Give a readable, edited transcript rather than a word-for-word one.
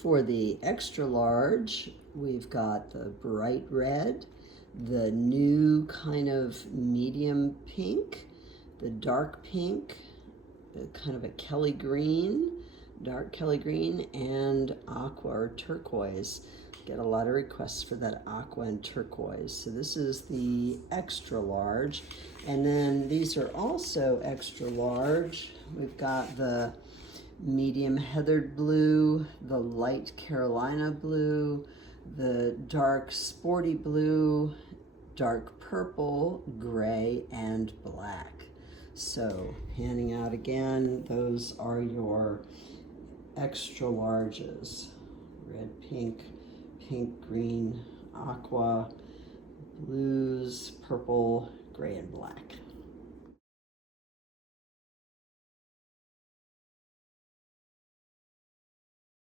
For the extra large, we've got the bright red, the new kind of medium pink, the dark pink, the kind of a Kelly green, dark Kelly green, and aqua or turquoise. Get a lot of requests for that aqua and turquoise. So this is the extra large. And then these are also extra large. We've got the medium heathered blue, the light Carolina blue, the dark sporty blue, dark purple, gray, and black. So panning out again, those are your extra larges. Red, pink, pink, green, aqua, blues, purple, gray, and black.